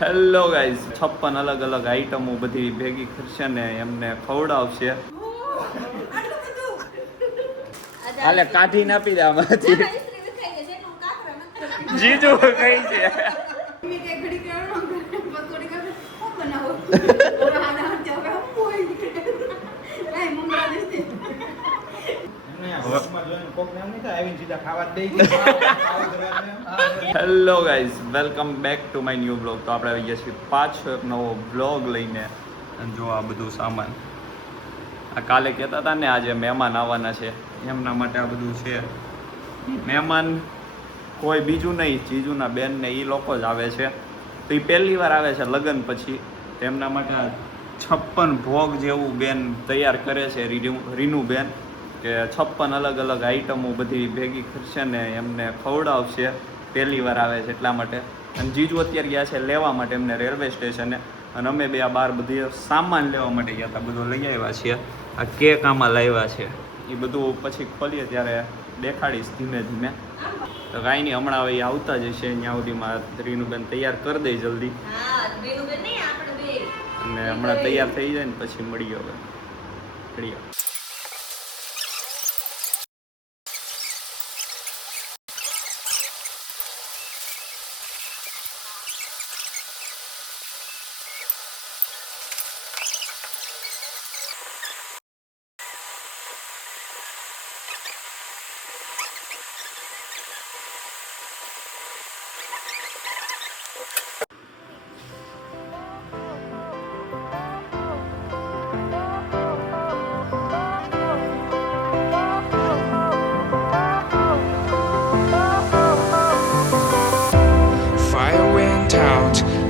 Hello guys, 56 અલગ અલગ આઈટમો બધી ભેગી કરશે ને એમને ખવડાવશે. હાલે કાઢી નાપી દે આમાંથી. જીજુ કઈ છે? Hello guys, welcome back to my new blog. તો આપણે આવી ગયા છીએ પાછો એક નવો બ્લોગ લઈને. જો આ બધું સામાન આ કાલે કહેતા હતા ને આજે મહેમાન આવવાના છે, એમના માટે આ બધું છે. મહેમાન કોઈ બીજું નહીં, જીજુના બેન ને એ લોકો જ આવે છે. તો એ પહેલી વાર આવે છે લગ્ન પછી. તેમના માટે 56 ભોગ જેવું બેન તૈયાર કરે છે રીનુ બેન, કે 56 અલગ અલગ આઈટમો બધી ભેગી કરશે ને એમને ખવડાવશે. પહેલી વાર આવે છે એટલા માટે. અને જીજુ અત્યારે ગયા છે લેવા માટે એમને રેલવે સ્ટેશને, અને અમે બે આ બહાર બધી સામાન લેવા માટે ગયા હતા. બધું લઈ આવ્યા છીએ. આ કેક આમાં લાવ્યા છે, એ બધું પછી ખોલીએ ત્યારે દેખાડીશ ધીમે ધીમે. તો કાંઈ નહીં, હમણાં હવે આવતા જ હશે. ત્યાં સુધીમાં રીનુબેન તૈયાર કરી દે જલ્દી, અને હમણાં તૈયાર થઈ જાય ને પછી મળીએ. હવે મળીએ.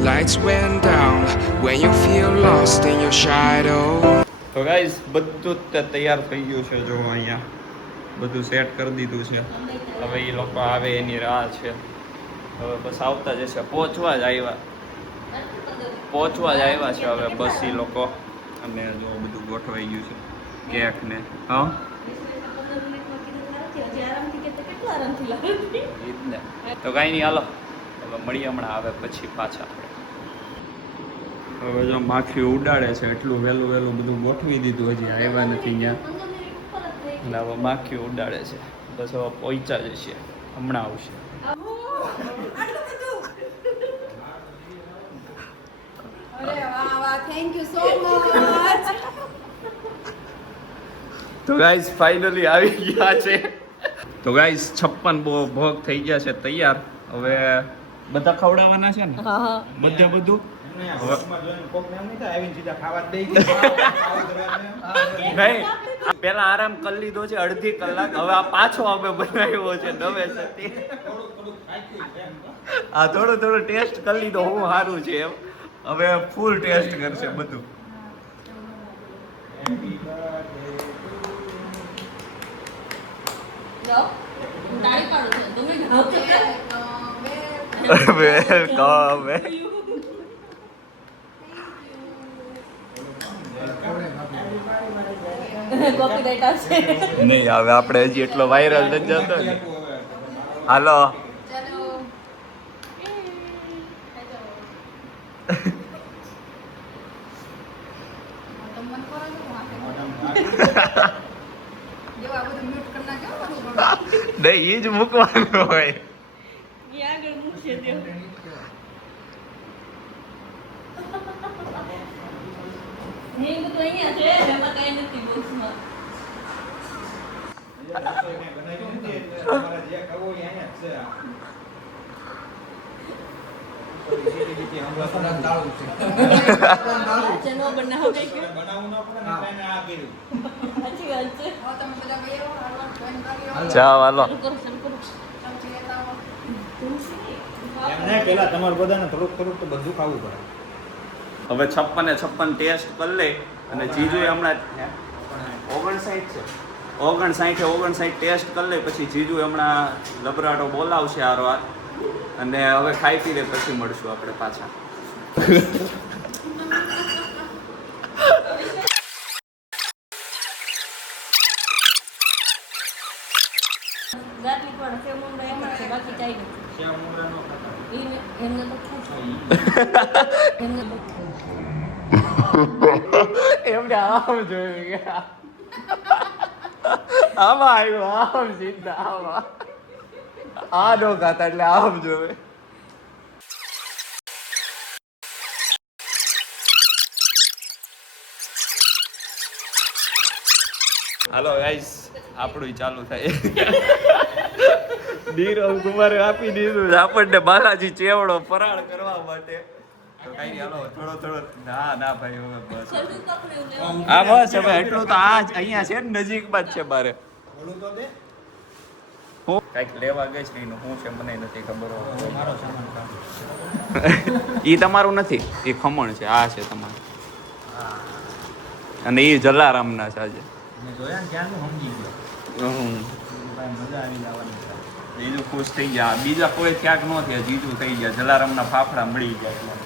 Lights went down when you feel lost in your shadow. તો ગાઈઝ બધું જ તૈયાર થઈ ગયું છે. જો અહીંયા બધું સેટ કરી દીધું છે. હવે એ લોકો આવે એની રાહ છે. હવે બસ આવતા જ હશે. પહોંચવા જ આવ્યા છે હવે બસ એ લોકો. અને જો બધું ગોઠવાઈ ગયું છે, કેક ને. હા તો કાંઈ નહીં, હાલો હવે મળીએ હમણાં આવે પછી પાછા. હવે જો માખી ઉડાડે છે, એટલું વહેલું બધું ગોઠવી દીધું, હજી આવ્યા નથી ત્યાં. એટલે હવે માખી ઉડાડે છે. બસ હવે પહોંચ્યા જશે, હમણાં આવશે. તો ગાઈઝ ફાઇનલી આવી ગયા છે. તો ગાઈઝ 56 ભોગ થઈ ગયા છે તૈયાર. હવે બધા ખવડાવવાના છે ને? બધું પેલા આરામ કરી લીધો છે અડધી કલાક. હવે આ પાછો અમે બનાવ્યો છે નવેસરથી. આ થોડો ટેસ્ટ કરી લીધો, હું સારું છે એમ. હવે ફૂલ ટેસ્ટ કરશે બધું. નહીં, હવે આપણે હજી એટલો વાયરલ નથી જતો ને. હાલો નહીં, એ જ મૂકવાનું હોય. ચાલો હાલો. પેલા તમારે બધાને થોડુંક તો બધું ખાવું પડે. હવે 56 ટેસ્ટ કરી લે. અને જીજુ હમણાં 59 ટેસ્ટ કરી લે. પછી જીજુ હમણાં લબરાટો બોલાવશે આરો. અને હવે ખાઈ પી લે પછી મળશું આપણે પાછા. ગાર્લિક વાળા સેવ મમરા એમાં છે, બાકી ચાઈ નથી. શ્યામ મુંગરા નો ખાતા. એમને આમ જોયું ગયા આમાં આવ્યું આમ સીધા આમાં આ નો ખાતા એટલે આમ જોવે. હાલો ગાઈસ આપણું ચાલુ થાય. નીરવ કુમારે આપી દીધું છે આપણને બાલાજી ચેવડો ફરાળ કરવા માટે. તો કઈ નહીં હાલો થોડો ના ભાઈ હવે બસ હા બસ હવે એટલું તો આ જ અહીંયા છે ને નજીકમાં જ છે મારે. ઓલું તો દે હું કઈક લેવા ગઈ છે એનું શું છે મને નથી ખબર. મારો સામાન કામ. ઈ તમારું નથી, એ ખમણ છે, આ છે તમારું. અને એ જલારામના છે આજે. મેં જોયા ને ત્યારનું સમજી ગયો. ભાઈ મજા આવી જવાની છે. બીજું ખુશ થઈ ગયા, બીજા કોઈ ત્યાગ ન થયા, જીજુ થઈ ગયા, જલારામના ફાફડા મળી ગયા.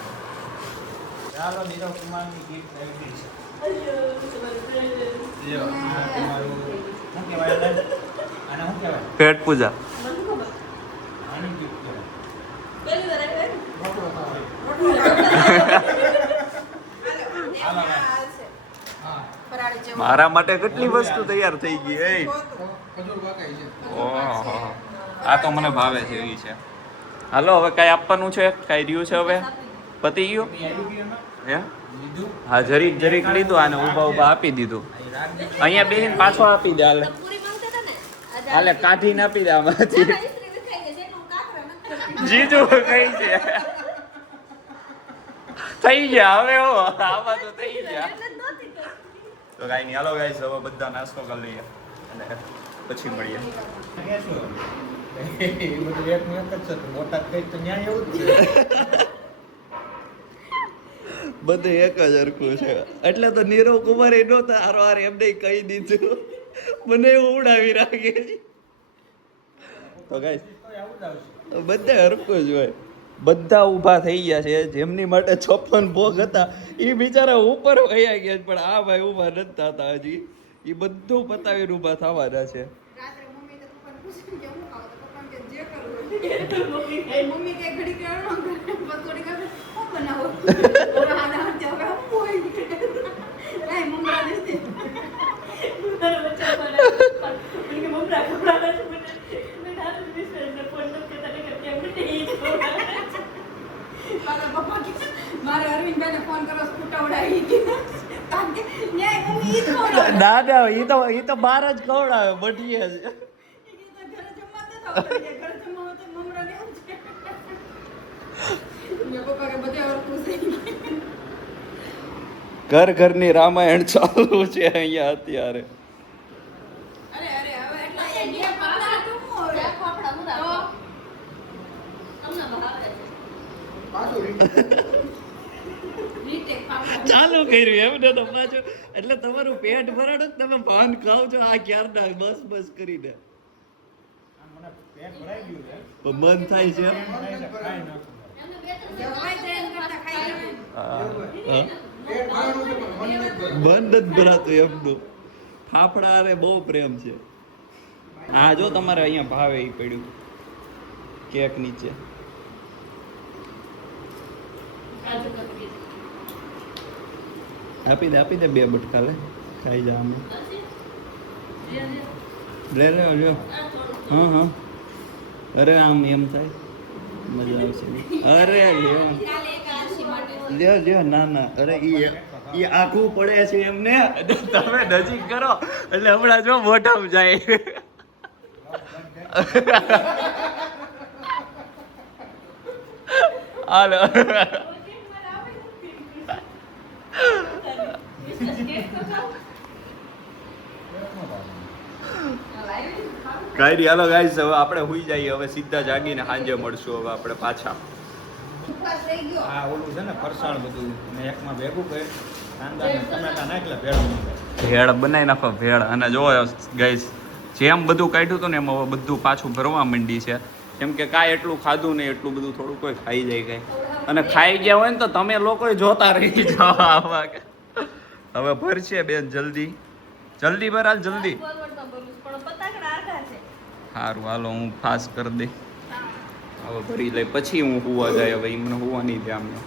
ચાલો નીરવ કુમારની ગીત આવી ગઈ છે. જો આ તમારું શું કહેવાય આને? આને શું કહેવાય? પેટ પૂજા. આની ગીત કહેવાય. હાલો ભાઈ. હા. મારા માટે કેટલી વસ્તુ તૈયાર થઈ ગઈ. એ ખજૂર પાકાઈ છે. ઓહો, આ તો મને ભાવે છે એ છે. હાલો હવે કાંઈ આપવાનું છે, કાંઈ રહ્યું છે હવે પતી ગયું હે? હા જરીક લીધું આને ઊભા આપી દીધું. અહીંયા બેહીને પાછો આપી દે. હાલે કાઢીને આપી દે આમાંથી. જીજુ કઈ છે થઈ ગયા હવે આમાં તો થઈ ગયા. તો કાંઈ નહીં હાલો ગાઈસ હવે બધા નાસ્તો કરી લઈએ અને પછી મળીએ. એ બધું એકનું એક જ છે. તો બોટાદ કઈ તો ન્યાય એવું જ છે. બધે એક જ હરખું છે એટલે તો નીરવ કુમાર એનો તારો હાર એમને કહી દીધું, મને એવું ઉડાવી રાખે. તો ગાઈસ તો આવું જ આવશે. બધે હરખું જ હોય. બધા ઊભા થઈ ગયા છે, જેમની માટે 56 ભોગ હતા એ બિચારા ઉપર વયા ગયા છે, પણ આ ભાઈ ઊભા નથી થતા હજી. એ બધું પતાવીને ઊભા થવાના છે. રાત્રે મમ્મી તો પપ્પાને પૂછ્યું કે હું ખાવ તો પપ્પાને કે જે કરવું હોય. મમ્મી કે ઘડી કે અણો કરે બસ થોડી કે હું બનાવો ઓરા હાડા હત્યા હવે હું હોય રાય મમ્મી દેતી મારે અરવિંદભાઈને ફોન કરો સ્કૂટર ઉડાવી કારણ કે ન્યાય મમ્મી ઈ જ ખવડાવે. દાદા એ તો બહાર જ ખવડાવે બટીએ છે. ઘરે જમવા તો ઘરે જમવા તો મમરા ને એવું છે. મેં પપ્પા કે બધે ઓળખું છે. ઘરની રામાયણ ચાલુ છે અહીંયા અત્યારે. અરે હવે એટલા એ બે પાપડા તો હું હવે પાપડા હું રાખો તમને ભાવે છે પાછું રીટેક પાપડા ચાલુ કર્યું એમને તો પાછું. એટલે તમારું પેટ ભરાડો તમે ભાન ખાવ છો આ ક્યારના બસ કરીને. આ મને પેટ ભરાઈ ગયું છે. તો મન થાય છે. એમ થાય છે ખાઈ નાખું. એમને બે ત્રણ જવાય ટ્રેન કરતા ખાઈ લેવાય. હા. પેટ ભરાણું છે પણ મન નથી ભરાતું. બંધ જ ભરાતું એમનું. ફાફડા અરે બહુ પ્રેમ છે. હા જો તમારે અહીંયા ભાવે એ પડ્યું કેક નીચે. આપી દે બે બટકા લે ખાઈ જા. અમે લે હા અરે આમ એમ થાય મજા આવશે. અરે લ્યો ના અરે ઈ આખું પડે છે એમને. તમે નજીક કરો એટલે હમણાં જો મોઢામાં જાય. હાલો કાંઈ નહીં હાલો ગાઈસ હવે આપણે હુઈ જઈએ. હવે સીધા જાગીને સાંજે મળશું હવે આપણે પાછા. ઉપવાસ રહી ગયો. આ ઓલું છે ને ફરસાણ બધું મેં એકમાં ભેગું કરી કાંદા ને ટમેટા નાખલા ભેળ ભેળ બનાવી નાખો ભેળ. અને જો ગાઈસ જેમ બધું કાઢ્યું હતું ને એમાં હવે બધું પાછું ભરવા માંડી છે. કેમ કે કાંઈ એટલું ખાધું નહીં, એટલું બધું થોડું કોઈ ખાઈ જાય કાંઈ. અને ખાઈ ગયા હોય ને તો તમે લોકો જોતા રહી જાઓ આવા. હવે ભરશે બેન જલ્દી ભરાલ જલ્દી. સારું હાલો હું ફાસ્ટ કરી દઈ. હવે ભરી લઈ પછી હું હુવા જાય. હવે એમને હુવા નહીં દે અમને.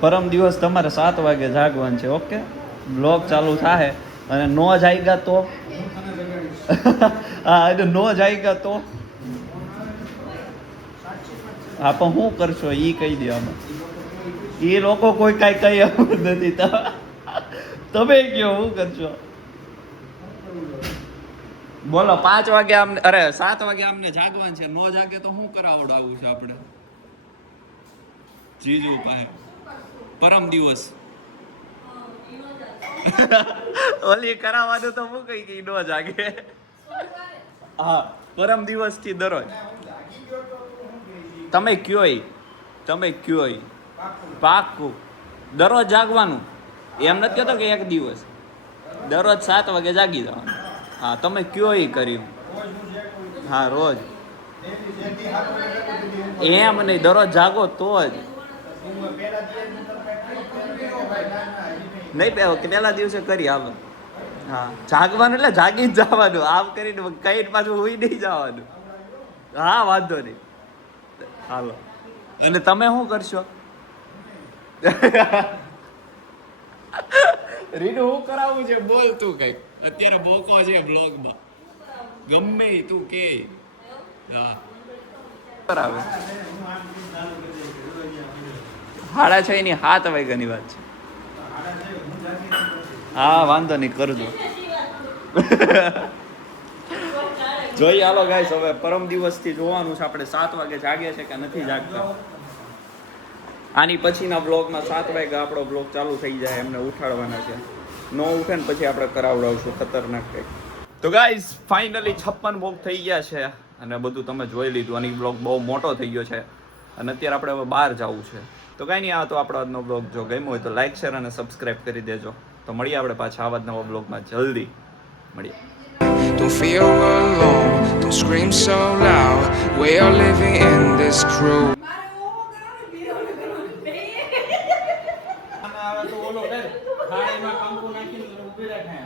પરમ દિવસ તમારે 7 વાગે જાગવાનું છે. ઓકે, બ્લોગ ચાલુ થાય અને નો જાગ્યા તો હા એટલે નો જાગ્યા તો હા પણ શું કરશો એ કહી દે આમાં. એ લોકો કોઈ કાંઈ કહી આપતું નથી. તમે કયો શું કરશો? બોલો 5 વાગે આમને અરે 7 વાગે આમને જાગવાનું છે. નો જાગે તો શું કરાવડાવવું છે આપણે જીજુ પાસે? પરમ દિવસ ઓલી કરાવવાનું તો હું કઈ કઈ નો જાગે. હા પરમ દિવસ થી દરરોજ તમે કયો પાક્કું દરરોજ જાગવાનું. એમ નથી કહેતો કે એક દિવસ, દરરોજ 7 વાગે જાગી જવાનું. હા તમે કયો કર્યું. હા રોજ એમ નહીં, દરરોજ જાગો તો જ. નહીં પેલા દિવસે કરી આવે. હા જાગવાનું એટલે જાગી જ જવાનું. આમ કરીને કઈ પાછું હુઈ નહીં જવાનું. હા વાંધો નહીં, હાલો. અને તમે શું કરશો? રીડું શું કરાવવું છે બોલ તું કઈક. અત્યારે બોકો છે બ્લોગમાં, ગમે તું કે. હા બરાબર. 6:30 ની 7 વાગ્યાની વાત છે. હા વાંધો નહીં, કરજો. જોઈએ હાલો ગાઈસ, હવે પરમ દિવસથી જોવાનું છે આપણે 7 વાગે જાગે છે કે નથી જાગતા. આની પછીના બ્લોગમાં 7 વાગે આપણો બ્લોગ ચાલુ થઈ જાય. એમને ઉઠાડવાના છે. નો ઉઠે ને પછી આપણે કરાવડાવશું ખતરનાક કંઈક. તો ગાઈસ ફાઇનલી 56 બ્લોગ થઈ ગયા છે અને બધું તમે જોઈ લીધું. અને બ્લોગ બહુ મોટો થઈ ગયો છે અને અત્યારે આપણે હવે બહાર જવું છે. તો કાંઈ નહીં, આ તો આપણો આજનો બ્લોગ જો ગમ્યો હોય તો લાઈક શેર અને સબસ્ક્રાઈબ કરી દેજો. તો મળીએ આપણે પાછા આવા જ નવા બ્લોગમાં જલ્દી મળીએ. Don't feel alone, don't scream so loud. We are living in this crew. મારે ઓહો કરવાનું, બીઓને કરવાનું. બે. આવે તો ઓલો કર, થાળીમાં કંકુ નાખીને ઊભી રાખે.